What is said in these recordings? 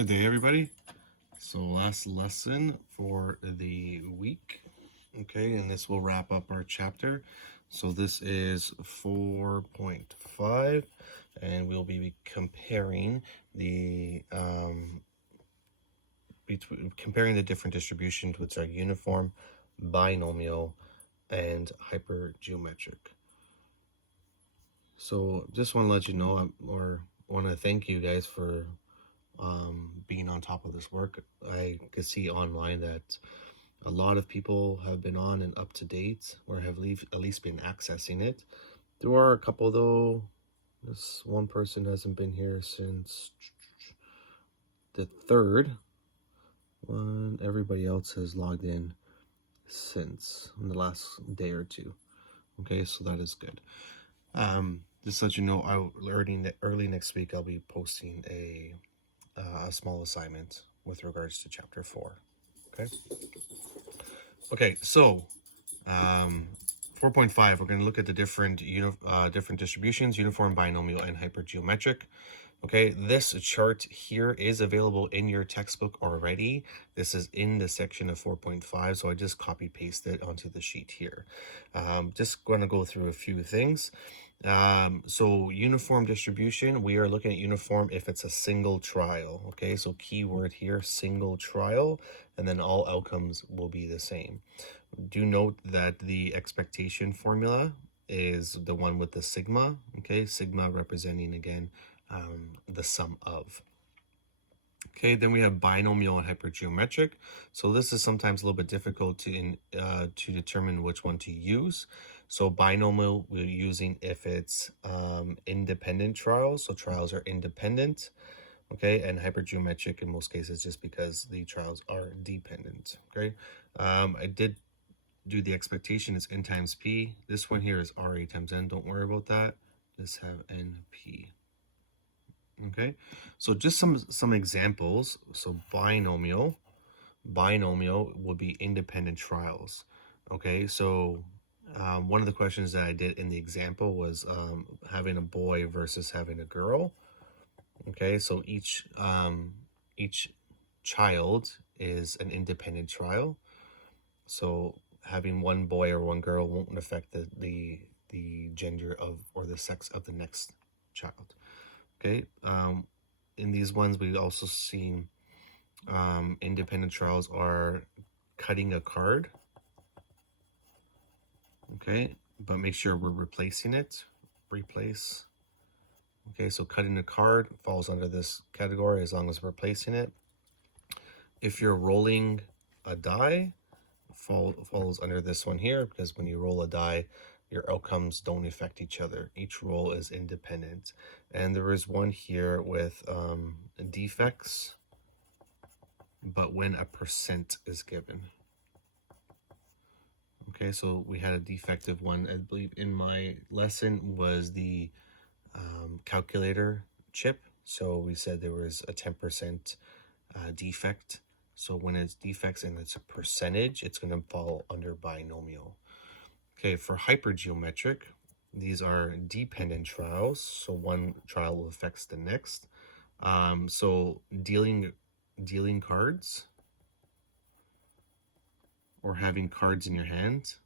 Good day, everybody. So last lesson for the week. Okay, and this will wrap up our chapter. So this is 4.5, and we'll be comparing the different distributions, which are uniform, binomial, and hypergeometric. So just want to let you know, or want to thank you guys for being on top of this work. I could see online that a lot of people have been on and up to date, or have at least been accessing it. There are a couple though. This one person hasn't been here since the 3rd. Everybody else has logged in since in the last day or two. Okay, so that is good. Just to let you know, early next week I'll be posting a small assignment with regards to chapter 4. Okay, so 4.5, we're going to look at the different distributions: uniform, binomial, and hypergeometric. Okay, this chart here is available in your textbook already. This is in the section of 4.5, so I just copy pasted onto the sheet here. Just going to go through a few things. So uniform distribution, we are looking at uniform if it's a single trial. Okay, so keyword here, single trial, and then all outcomes will be the same. Do note that the expectation formula is the one with the sigma. Okay, sigma representing again the sum of. Okay, then we have binomial and hypergeometric. So this is sometimes a little bit difficult to determine which one to use. So binomial we're using if it's independent trials, so trials are independent. Okay, and hypergeometric in most cases just because the trials are dependent. Okay, I did do the expectation is n times p. This one here is RA times n. Don't worry about that. Just have NP. Okay, so just some examples. So binomial would be independent trials. Okay, so one of the questions that I did in the example was having a boy versus having a girl. Okay, so each child is an independent trial. So having one boy or one girl won't affect the gender of or the sex of the next child. Okay, in these ones we also seen independent trials are cutting a card. Okay, but make sure we're replacing it. Replace. Okay, so cutting a card falls under this category as long as we're replacing it. If you're rolling a die, falls under this one here, because when you roll a die, your outcomes don't affect each other. Each roll is independent. And there is one here with defects, but when a percent is given. Okay, so we had a defective one, I believe in my lesson, was the calculator chip. So we said there was a 10% defect. So when it's defects and it's a percentage, it's going to fall under binomial. Okay, for hypergeometric, these are dependent trials. So one trial affects the next. So dealing cards or having cards in your hand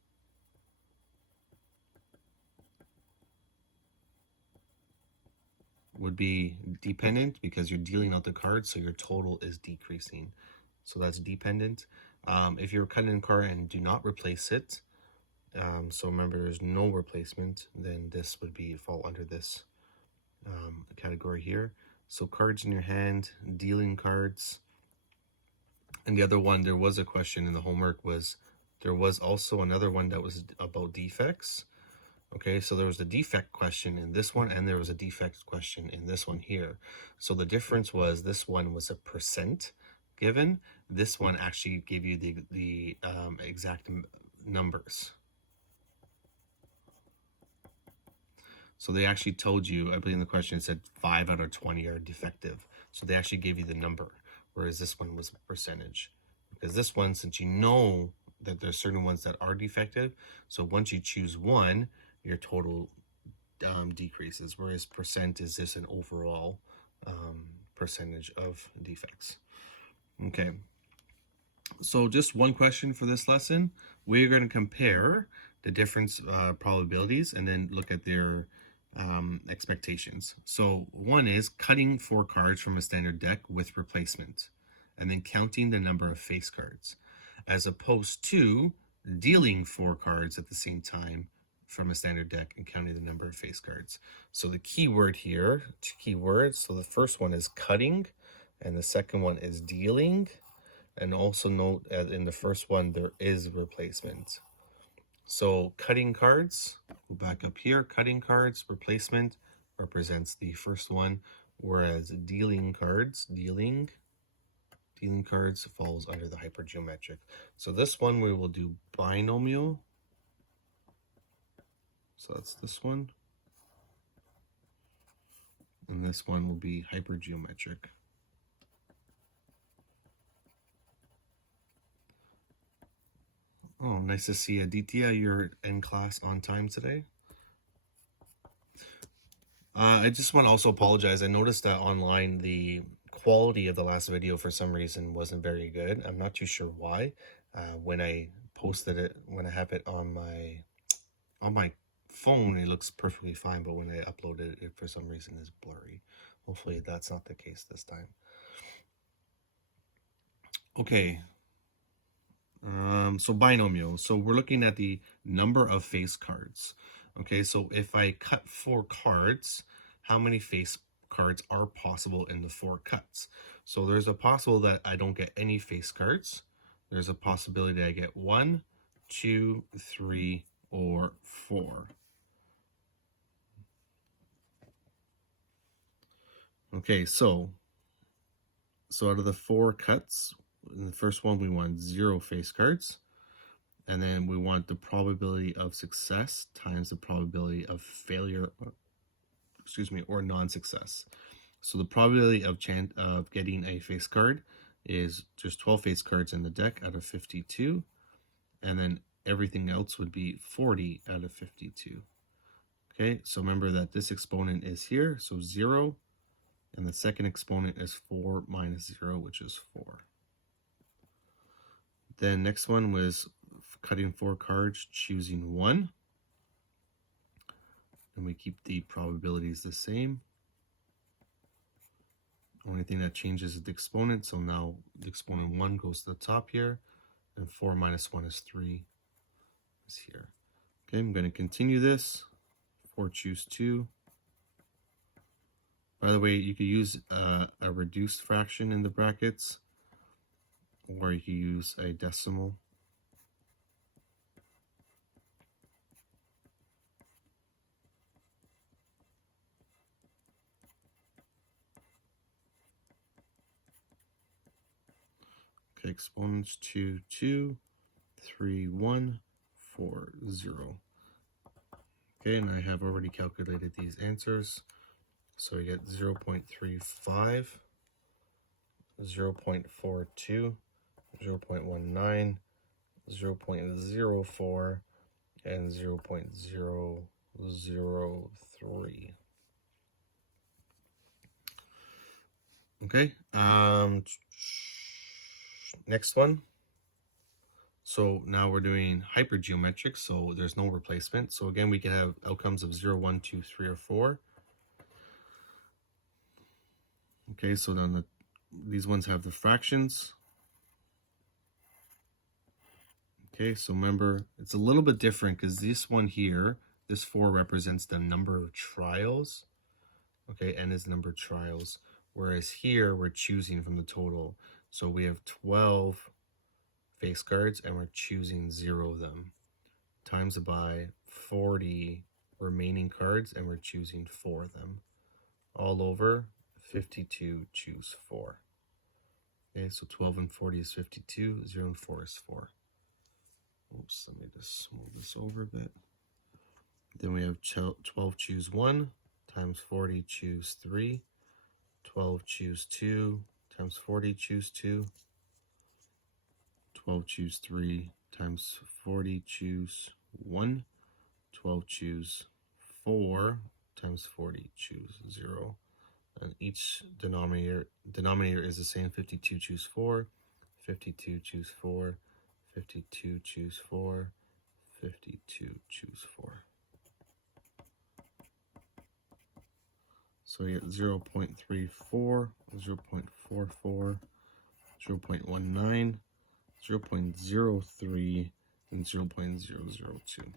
would be dependent because you're dealing out the cards, so your total is decreasing. So that's dependent. If you're cutting a card and do not replace it, so remember there's no replacement, then this would fall under this category here. So cards in your hand, dealing cards. And the other one, there was a question in the homework, there was also another one that was about defects. Okay, so there was a defect question in this one, and there was a defect question in this one here. So the difference was this one was a percent given. This one actually gave you the exact numbers. So they actually told you, I believe in the question it said 5 out of 20 are defective. So they actually gave you the number, whereas this one was a percentage. Because this one, since you know that there's certain ones that are defective, so once you choose one, your total decreases, whereas percent is just an overall percentage of defects. Okay, so just one question for this lesson. We're going to compare the different probabilities and then look at their expectations. So one is cutting 4 cards from a standard deck with replacement, and then counting the number of face cards, as opposed to dealing 4 cards at the same time from a standard deck and counting the number of face cards. So the key word here, 2 key words. So the first one is cutting, and the second one is dealing. And also note that in the first one, there is replacement. So cutting cards, go back up here, cutting cards, replacement represents the first one, whereas dealing cards falls under the hypergeometric. So this one we will do binomial. So that's this one. And this one will be hypergeometric. Oh, nice to see Aditya. You're in class on time today. I just want to also apologize. I noticed that online the quality of the last video for some reason wasn't very good. I'm not too sure why. When I posted it, when I have it on my phone, it looks perfectly fine, but when I uploaded it, for some reason is blurry. Hopefully that's not the case this time. Okay. So binomial. So we're looking at the number of face cards. Okay, so if I cut 4 cards, how many face cards are possible in the 4 cuts? So there's a possible that I don't get any face cards. There's a possibility I get 1, 2, 3, or 4. Okay, so out of the 4 cuts, in the first one we want 0 face cards. And then we want the probability of success times the probability of failure, or non-success. So the probability of getting a face card is just 12 face cards in the deck out of 52. And then everything else would be 40 out of 52. Okay, so remember that this exponent is here, so 0. And the second exponent is 4 minus 0, which is 4. Then next one was cutting 4 cards, choosing 1. And we keep the probabilities the same. Only thing that changes is the exponent. So now the exponent 1 goes to the top here, and 4 minus 1 is 3 is here. Okay, I'm going to continue this. 4 choose 2. By the way, you could use a reduced fraction in the brackets, or you could use a decimal. Okay, exponents 2, 2, 3, 1, 4, 0. Okay, and I have already calculated these answers. So we get 0.35, 0.42, 0.19, 0.04, and 0.003. Okay, next one. So now we're doing hypergeometric, so there's no replacement. So again, we can have outcomes of 0, 1, 2, 3, or 4. Okay, so then these ones have the fractions. Okay, so remember, it's a little bit different because this one here, this 4 represents the number of trials. Okay, n is the number of trials. Whereas here, we're choosing from the total. So we have 12 face cards, and we're choosing 0 of them. Times it by 40 remaining cards, and we're choosing 4 of them. All over, 52, choose 4. Okay, so 12 and 40 is 52, 0 and 4 is 4. Oops, let me just move this over a bit. Then we have 12 choose 1, times 40 choose 3, 12 choose 2, times 40 choose 2, 12 choose 3, times 40 choose 1, 12 choose 4, times 40 choose 0, And each denominator is the same. 52, choose 4. 52, choose 4. 52, choose 4. 52, choose 4. So we get 0 0.34, 0 0.44, 0 0.19, 0 0.03, and 0 0.002.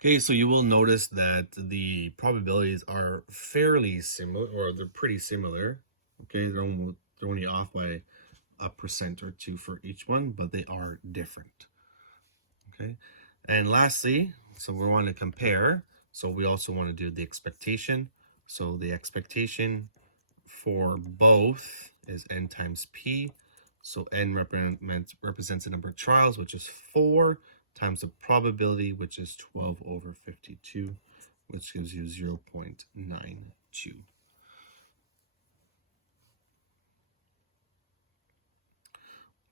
Okay, so you will notice that the probabilities are fairly similar, or they're pretty similar. Okay, they're only off by 1% or 2 for each one, but they are different. Okay, and lastly, so we want to compare. So we also want to do the expectation. So the expectation for both is n times p. So n represents the number of trials, which is 4, times the probability, which is 12 over 52, which gives you 0 0.92.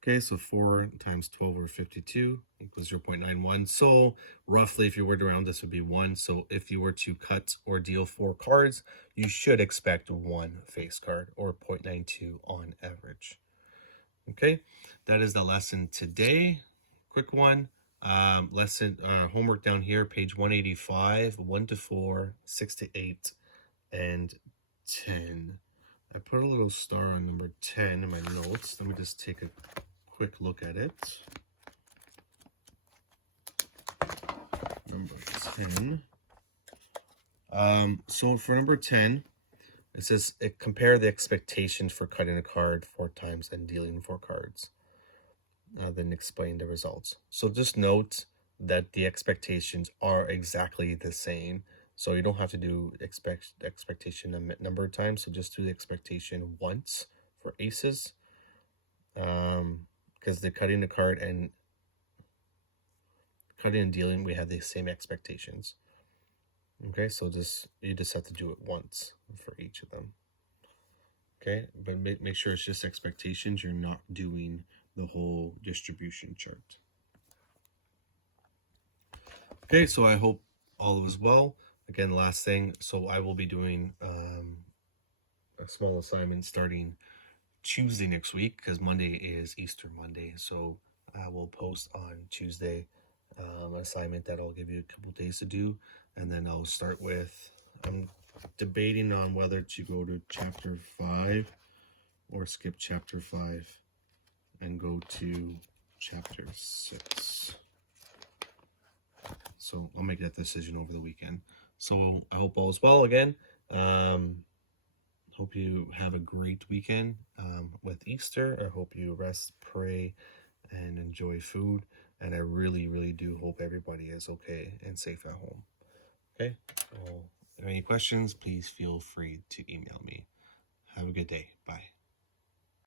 Okay, so 4 times 12 over 52 equals 0 0.91. So roughly, if you were to round, this would be 1. So if you were to cut or deal 4 cards, you should expect 1 face card, or 0.92 on average. Okay, that is the lesson today. Quick one. Lesson homework down here, page 185, 1 to 4, 6 to 8, and 10. I put a little star on number 10 in my notes. Let me just take a quick look at it. Number 10. So for number 10, it says compare the expectations for cutting a card 4 times and dealing 4 cards. Then explain the results. So just note that the expectations are exactly the same. So you don't have to do expectation a number of times. So just do the expectation once for aces. Because the cutting the card and dealing, we have the same expectations. Okay, so you just have to do it once for each of them. Okay, but make sure it's just expectations. You're not doing the whole distribution chart. Okay, so I hope all is well. Again, last thing, so I will be doing a small assignment starting Tuesday next week, because Monday is Easter Monday. So I will post on Tuesday an assignment that I'll give you a couple days to do, and then I'll start with, I'm debating on whether to go to chapter 5 or skip chapter 5 and go to chapter 6. So I'll make that decision over the weekend. So I hope all is well again. Hope you have a great weekend with Easter. I hope you rest, pray, and enjoy food. And I really, really do hope everybody is okay and safe at home. Okay? So if you have any questions, please feel free to email me. Have a good day. Bye.